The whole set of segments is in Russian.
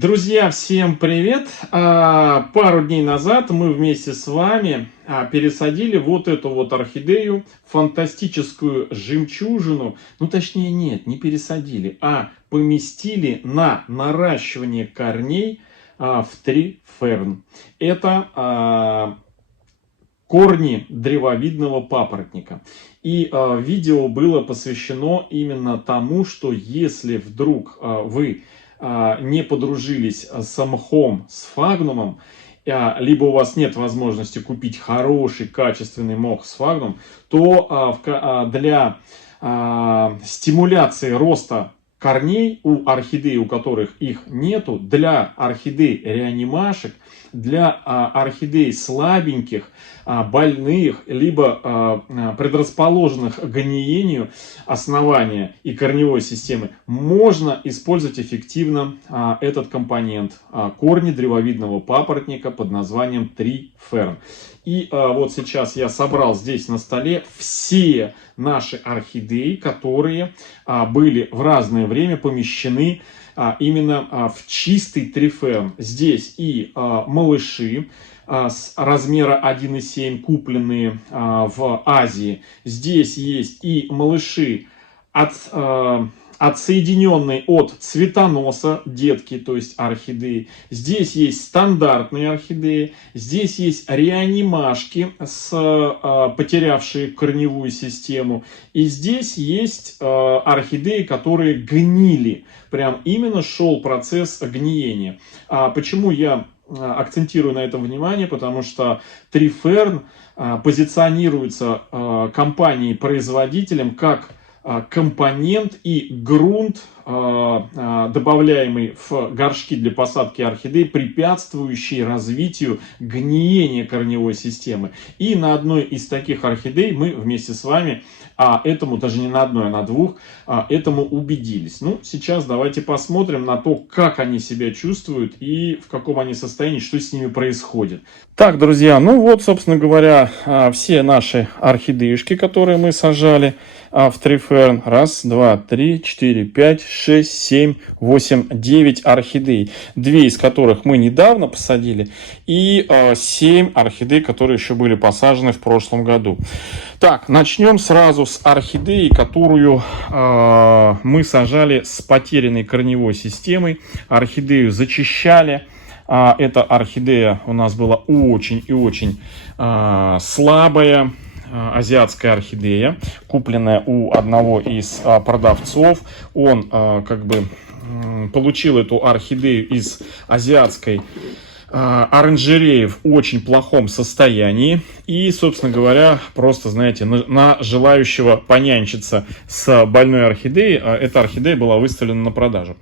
Друзья, всем привет! Пару дней назад мы вместе с вами пересадили вот эту вот орхидею, фантастическую жемчужину. Ну, точнее, нет, не пересадили, а поместили на наращивание корней в триферн. Это корни древовидного папоротника. И видео было посвящено именно тому, что если вдруг вы не подружились с мхом, с фагнумом, либо у вас нет возможности купить хороший, качественный мох с фагнум, то для стимуляции роста корней у орхидей, у которых их нету, для орхидей реанимашек, для орхидей слабеньких, больных, либо предрасположенных к гниению основания и корневой системы, можно использовать эффективно этот компонент корни древовидного папоротника под названием триферн. И вот сейчас я собрал здесь на столе все наши орхидеи, которые были в разное время помещены именно в чистый триферн. Здесь и малыши с размера 1,7, купленные в Азии. Здесь есть и малыши отсоединенные от цветоноса, детки, то есть орхидеи. Здесь есть стандартные орхидеи. Здесь есть реанимашки, потерявшие корневую систему. И здесь есть орхидеи, которые гнили. Прям именно шел процесс гниения. Почему я акцентирую на этом внимание? Потому что триферн позиционируется компанией-производителем как компонент и грунт, добавляемый в горшки для посадки орхидей, препятствующий развитию гниения корневой системы. И на одной из таких орхидей мы вместе с вами этому, даже не на одной, а на двух, этому убедились. Ну, сейчас давайте посмотрим на то, как они себя чувствуют и в каком они состоянии, что с ними происходит. Так, друзья, ну вот, собственно говоря, все наши орхидеюшки, которые мы сажали в триферн. Раз, два, три, четыре, пять, 6, 7, 8, 9 орхидей. 2 из которых мы недавно посадили. И 7 орхидей, которые еще были посажены в прошлом году. Так, начнем сразу с орхидеи, которую мы сажали с потерянной корневой системой. Орхидею зачищали. Эта орхидея у нас была очень и очень слабая. Азиатская орхидея, купленная у одного из продавцов. Он получил эту орхидею из азиатской оранжереи в очень плохом состоянии. И, собственно говоря, просто, знаете, на желающего понянчиться с больной орхидеей, эта орхидея была выставлена на продажу.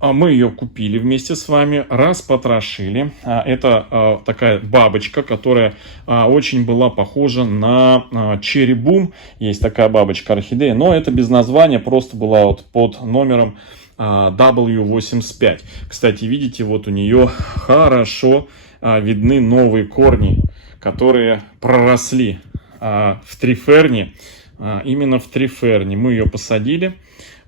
Мы ее купили вместе с вами, распотрошили. Это такая бабочка, которая очень была похожа на Cherry Boom. Есть такая бабочка орхидея, но это без названия, просто была вот под номером W85. Кстати, видите, вот у нее хорошо видны новые корни, которые проросли в триферне. Именно в триферне мы ее посадили.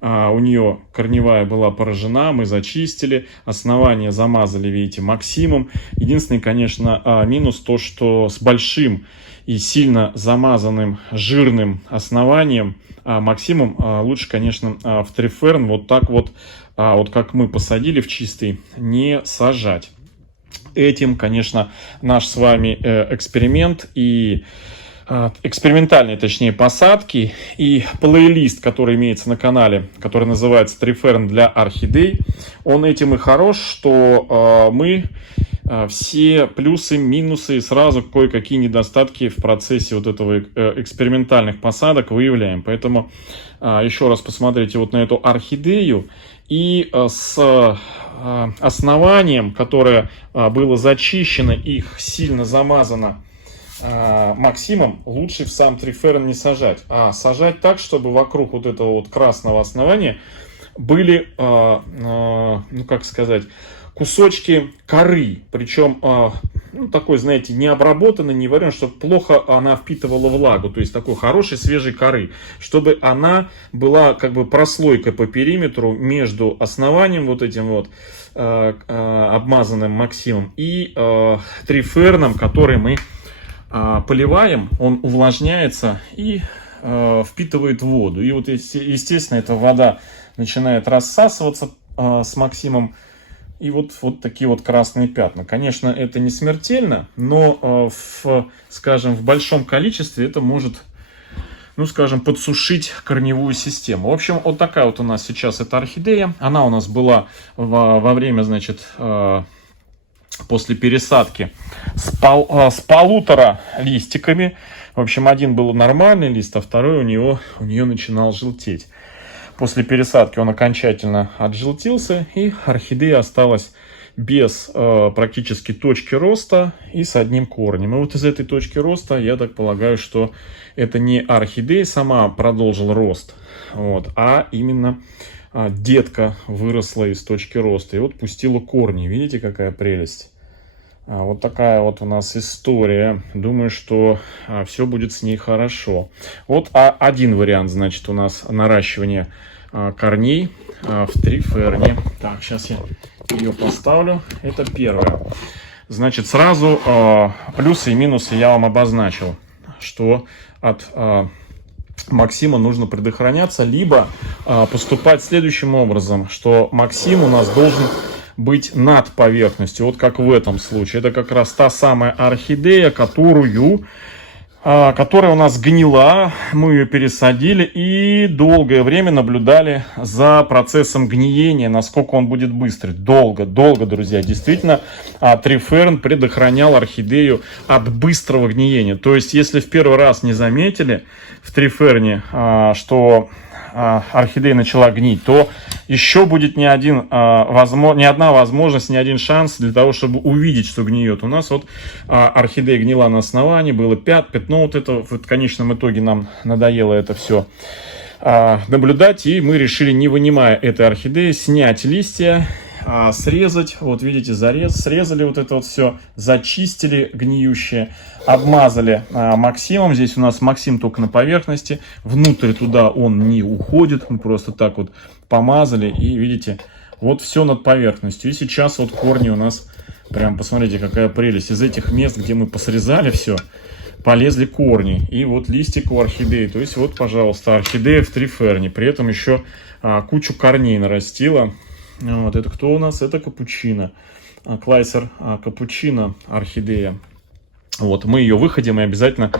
У нее корневая была поражена, мы зачистили, основание замазали, видите, Максимом. Единственный, конечно, минус то, что с большим и сильно замазанным жирным основанием Максимом лучше, конечно, в триферн вот так вот, вот как мы посадили в чистый, не сажать. Этим, конечно, наш с вами эксперимент и экспериментальные, точнее, посадки и плейлист, который имеется на канале, который называется «Триферн для орхидей», он этим и хорош, что мы все плюсы, минусы и сразу кое-какие недостатки в процессе вот этого экспериментальных посадок выявляем. Поэтому еще раз посмотрите вот на эту орхидею и с основанием, которое было зачищено и сильно замазано Максимом, лучше в сам триферн не сажать, а сажать так, чтобы вокруг вот этого вот красного основания были, ну как сказать, кусочки коры, причем ну, такой, знаете, не обработанный, не вареный, чтобы плохо она впитывала влагу, то есть такой хорошей свежей коры, чтобы она была как бы прослойкой по периметру между основанием вот этим вот обмазанным Максимом и триферном, который мы поливаем, он увлажняется и впитывает воду. И вот, естественно, эта вода начинает рассасываться с Максимом. И вот такие вот красные пятна. Конечно, это не смертельно, но, скажем, в большом количестве это может, ну, скажем, подсушить корневую систему. В общем, вот такая вот у нас сейчас эта орхидея. Она у нас была во время, значит, после пересадки с 1,5 листиками. В общем, один был нормальный лист, а второй у нее начинал желтеть. После пересадки он окончательно отжелтился, и орхидея осталась без практически точки роста и с одним корнем. И вот из этой точки роста, я так полагаю, что это не орхидея сама продолжила рост, вот, а именно детка выросла из точки роста и вот пустила корни. Видите, какая прелесть? Вот такая вот у нас история. Думаю, что все будет с ней хорошо. Вот один вариант, значит, у нас наращивание корней в триферне. Так, сейчас я ее поставлю. Это первое. Значит, сразу плюсы и минусы я вам обозначил, что от Максима нужно предохраняться, либо поступать следующим образом, что Максим у нас должен быть над поверхностью, вот как в этом случае. Это как раз та самая орхидея, которая у нас гнила, мы ее пересадили и долгое время наблюдали за процессом гниения, насколько он будет быстрый. Долго, друзья, действительно, триферн предохранял орхидею от быстрого гниения. То есть, если в первый раз не заметили в триферне, что орхидея начала гнить, то еще будет не одна возможность, не один шанс для того, чтобы увидеть, что гниет. У нас вот орхидея гнила на основании, было пятно, вот это в конечном итоге нам надоело это все наблюдать, и мы решили, не вынимая этой орхидеи, снять листья, срезать, вот видите, срезали вот это вот все, зачистили гниющее, обмазали Максимом. Здесь у нас Максим только на поверхности, внутрь туда он не уходит, мы просто так вот помазали, и видите, вот все над поверхностью. И сейчас вот корни у нас, прям посмотрите, какая прелесть, из этих мест, где мы посрезали все, полезли корни, и вот листик у орхидеи. То есть вот, пожалуйста, орхидея в триферне, при этом еще кучу корней нарастила. Вот это кто у нас? Это капучино. Клайсер капучино орхидея. Вот мы ее выходим, и обязательно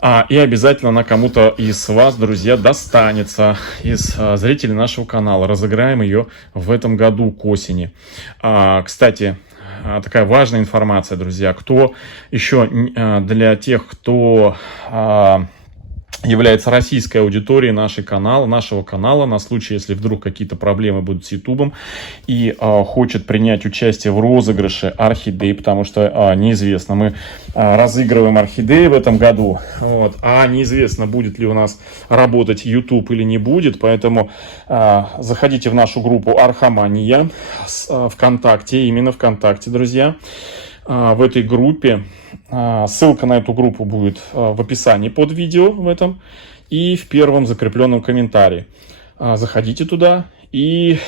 она кому-то из вас, друзья, достанется, из зрителей нашего канала. Разыграем ее в этом году к осени. Кстати, такая важная информация, друзья. Кто еще для тех, кто является российской аудиторией нашего канала, на случай, если вдруг какие-то проблемы будут с Ютубом, и хочет принять участие в розыгрыше орхидей, потому что неизвестно, мы разыгрываем орхидеи в этом году, вот, а неизвестно, будет ли у нас работать YouTube или не будет, поэтому заходите в нашу группу Архамания ВКонтакте, именно ВКонтакте, друзья. В этой группе, ссылка на эту группу будет в описании под видео в этом и в первом закрепленном комментарии. Заходите туда, и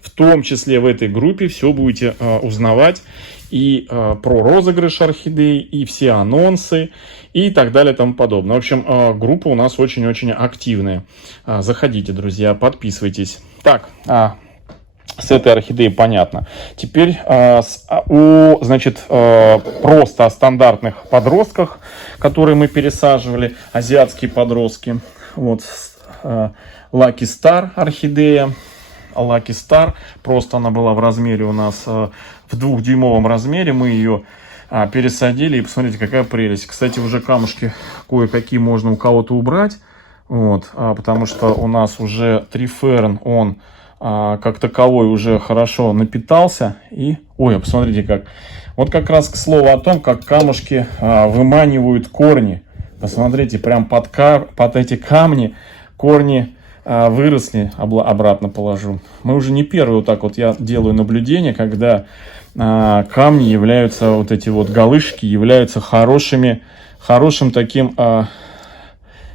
в том числе в этой группе все будете узнавать и про розыгрыш орхидей, и все анонсы, и так далее, и тому подобное. В общем, группа у нас очень-очень активная. Заходите, друзья, подписывайтесь. Так, с этой орхидеей понятно. Теперь просто о стандартных подростках, которые мы пересаживали, азиатские подростки. Вот Lucky Star орхидея. Lucky Star, просто она была в размере у нас, в 2-дюймовом размере. Мы ее пересадили, и посмотрите, какая прелесть. Кстати, уже камушки кое-какие можно у кого-то убрать, вот, потому что у нас уже триферн, он как таковой уже хорошо напитался. И, ой, посмотрите как. Вот как раз к слову о том, как камушки выманивают корни. Посмотрите, прям под эти камни корни выросли, обратно положу. Мы уже не первый вот так вот я делаю наблюдение, когда камни являются, вот эти вот галышки являются хорошим таким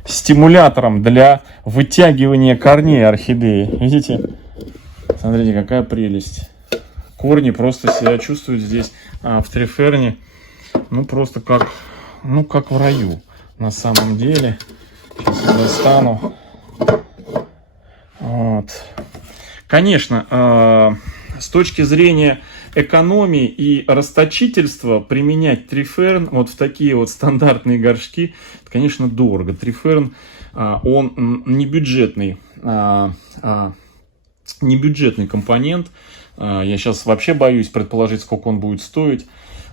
стимулятором для вытягивания корней орхидеи. Видите? Смотрите, какая прелесть. Корни просто себя чувствуют здесь в триферне, ну просто как в раю на самом деле. Сейчас я достану. Вот. Конечно, с точки зрения экономии и расточительства применять триферн вот в такие вот стандартные горшки, это, конечно, дорого. Триферн, он не бюджетный компонент. Я сейчас вообще боюсь предположить, сколько он будет стоить.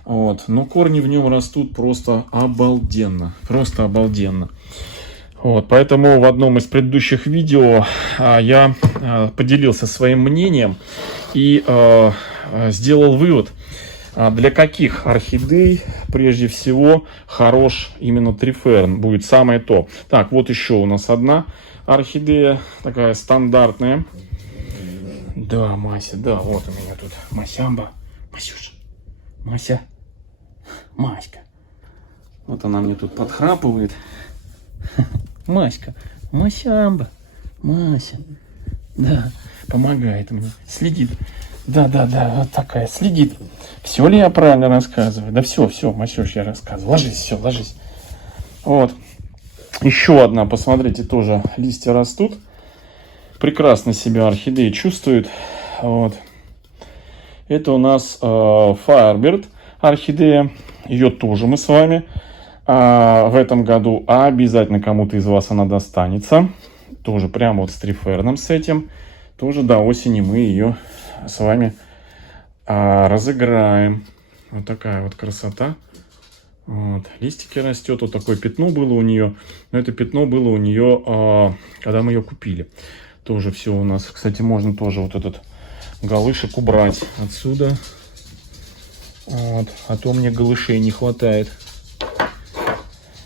Вот. Но корни в нем растут просто обалденно. Просто обалденно. Вот. Поэтому в одном из предыдущих видео я поделился своим мнением и сделал вывод, для каких орхидей прежде всего хорош именно триферн. Будет самое то. Так, вот еще у нас одна орхидея, такая стандартная. Да, Мася, да, вот у меня тут Масямба. Масюша, Мася, Маська. Вот она мне тут подхрапывает. Маська, Масямба, Мася. Да, помогает мне, следит. Да, вот такая, следит. Все ли я правильно рассказываю? Да все, Масюш, я рассказываю. Ложись, все, ложись. Вот. Еще одна, посмотрите, тоже листья растут. Прекрасно себя орхидеи чувствуют. Вот. Это у нас Firebird орхидея. Ее тоже мы с вами в этом году обязательно кому-то из вас она достанется. Тоже прямо вот с триферном с этим. Тоже до осени мы ее с вами разыграем. Вот такая вот красота. Вот. Листики растет. Вот такое пятно было у нее. Но это пятно было у нее, когда мы ее купили. Тоже все у нас. Кстати, можно тоже вот этот галышек убрать отсюда. Вот. А то мне галышей не хватает.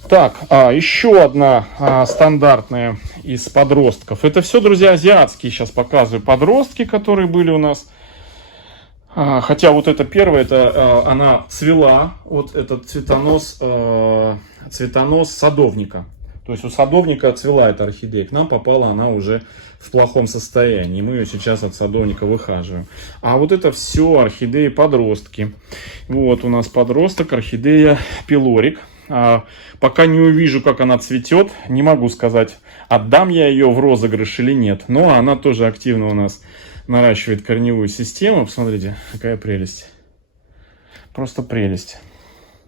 Так, еще одна стандартная из подростков. Это все, друзья, азиатские. Сейчас показываю подростки, которые были у нас. Хотя вот это первая, это она цвела. Вот этот цветонос садовника. То есть у садовника цвела эта орхидея. К нам попала она уже в плохом состоянии. Мы ее сейчас от садовника выхаживаем. А вот это все орхидеи подростки. Вот у нас подросток, орхидея пилорик. Пока не увижу, как она цветет, не могу сказать, отдам я ее в розыгрыш или нет. Но она тоже активно у нас наращивает корневую систему. Посмотрите, какая прелесть. Просто прелесть.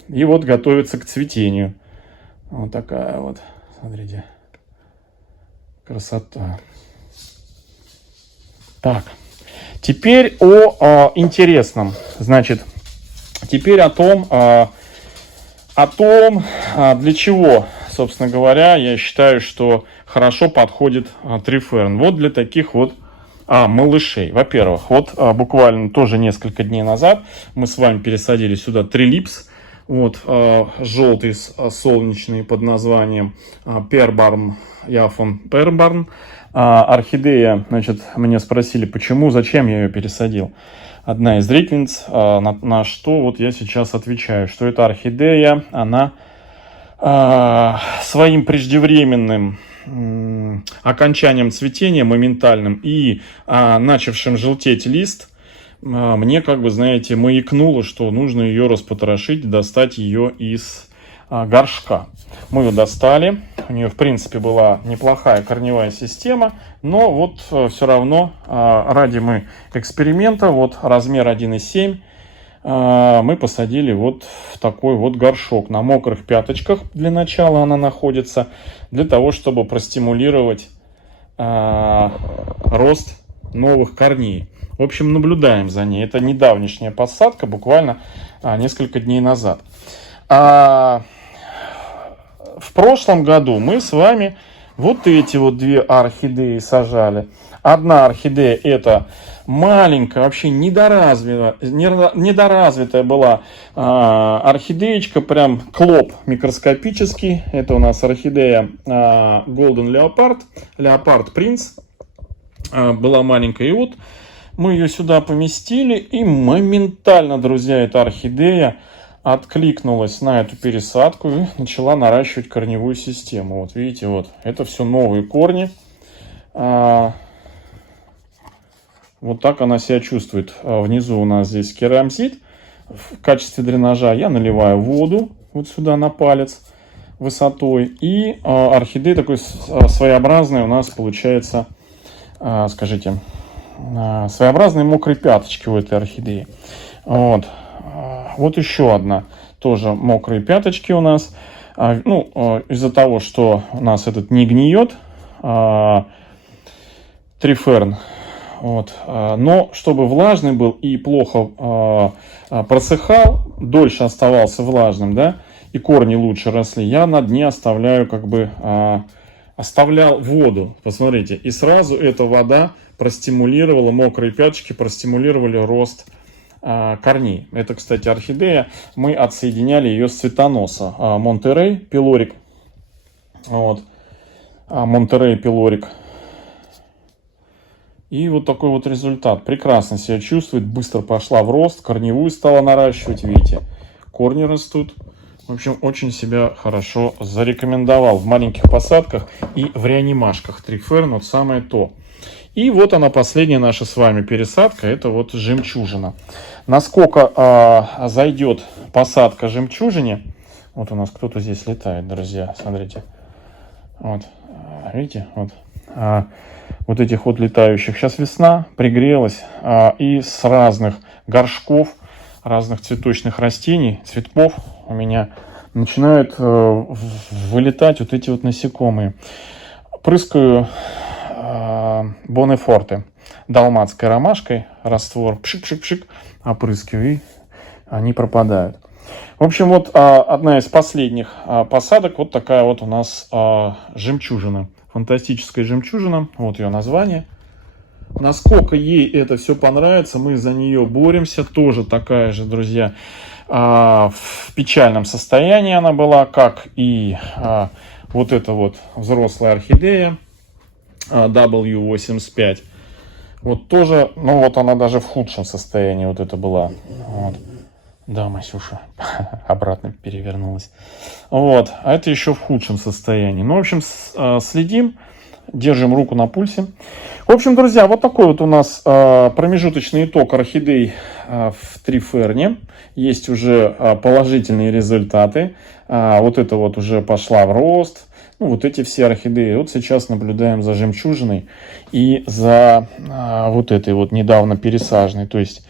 И вот готовится к цветению. Вот такая вот. Смотрите. Красота. Так. Теперь о интересном. Значит, теперь о том, для чего, собственно говоря, я считаю, что хорошо подходит триферн. Вот для таких вот малышей. Во-первых, вот буквально тоже несколько дней назад мы с вами пересадили сюда трилипс. Вот желтый солнечный под названием Пербарн, Яфон Пербарн. Орхидея, значит, мне спросили, почему, зачем я ее пересадил. Одна из зрительниц, на что вот я сейчас отвечаю, что эта орхидея, она своим преждевременным окончанием цветения, моментальным, и начавшим желтеть лист, мне, как бы, знаете, маякнуло, что нужно ее распотрошить, достать ее из горшка. Мы ее достали, у нее, в принципе, была неплохая корневая система, но вот все равно ради мы эксперимента, вот размер 1,7, мы посадили вот в такой вот горшок. На мокрых пяточках для начала она находится, для того, чтобы простимулировать рост новых корней. В общем, наблюдаем за ней. Это недавнешняя посадка, буквально несколько дней назад. В прошлом году мы с вами вот эти вот две орхидеи сажали. Одна орхидея это маленькая, вообще недоразвитая была орхидеечка, прям клоп микроскопический. Это у нас орхидея Golden Leopard, Leopard Prince. Была маленькая, и вот мы ее сюда поместили, и моментально, друзья, эта орхидея откликнулась на эту пересадку и начала наращивать корневую систему. Вот видите, вот это все новые корни. Вот так она себя чувствует. Внизу у нас здесь керамзит. В качестве дренажа я наливаю воду вот сюда на палец высотой. И орхидея такой своеобразная у нас получается, скажите, своеобразные мокрые пяточки у этой орхидеи. Вот. Вот еще одна тоже мокрые пяточки у нас. Ну, из-за того, что у нас этот не гниет, триферн. Вот. Но чтобы влажный был и плохо просыхал, дольше оставался влажным, да, и корни лучше росли, я на дне оставляю оставлял воду. Посмотрите, и сразу эта вода простимулировала, мокрые пяточки простимулировали рост корней. Это, кстати, орхидея. Мы отсоединяли ее с цветоноса. Монтерей пилорик. Вот. Монтерей пилорик. И вот такой вот результат. Прекрасно себя чувствует. Быстро пошла в рост. Корневую стала наращивать. Видите, корни растут. В общем, очень себя хорошо зарекомендовал в маленьких посадках и в реанимашках. Триферн, вот самое то. И вот она, последняя наша с вами пересадка. Это вот жемчужина. Насколько зайдет посадка жемчужине. Вот у нас кто-то здесь летает, друзья. Смотрите. Вот. Видите? Вот. Вот этих вот летающих. Сейчас весна, пригрелась. И с разных горшков, разных цветочных растений, цветков у меня начинают вылетать вот эти вот насекомые. Прыскаю Бонефорте далматской ромашкой, раствор, пшик-пшик-пшик, опрыскиваю, и они пропадают. В общем, вот одна из последних посадок, вот такая вот у нас жемчужина, фантастическая жемчужина, вот ее название. Насколько ей это все понравится, мы за нее боремся, тоже такая же, друзья, в печальном состоянии она была, как и вот эта вот взрослая орхидея W85. Вот тоже, ну вот она даже в худшем состоянии вот это была. Вот. Да, Масюша обратно перевернулась. Вот, а это еще в худшем состоянии. Ну, в общем, следим, держим руку на пульсе. В общем, друзья, вот такой вот у нас промежуточный итог орхидей в триферне. Есть уже положительные результаты. Вот это вот уже пошла в рост. Ну, вот эти все орхидеи. Вот сейчас наблюдаем за жемчужиной и за вот этой вот недавно пересаженной. То есть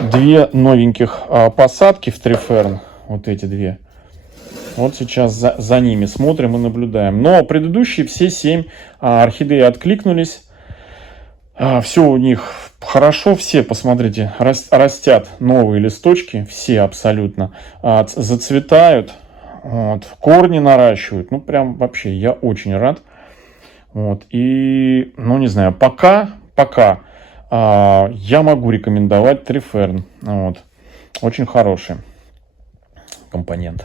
две новеньких посадки в триферн. Вот эти две. Вот сейчас за ними смотрим и наблюдаем. Но предыдущие все 7 орхидей откликнулись. Все у них хорошо. Все, посмотрите, растят новые листочки. Все абсолютно. Зацветают. Вот, корни наращивают. Ну, прям вообще я очень рад. Вот, и, ну, не знаю, пока я могу рекомендовать триферн. Вот, очень хороший компонент.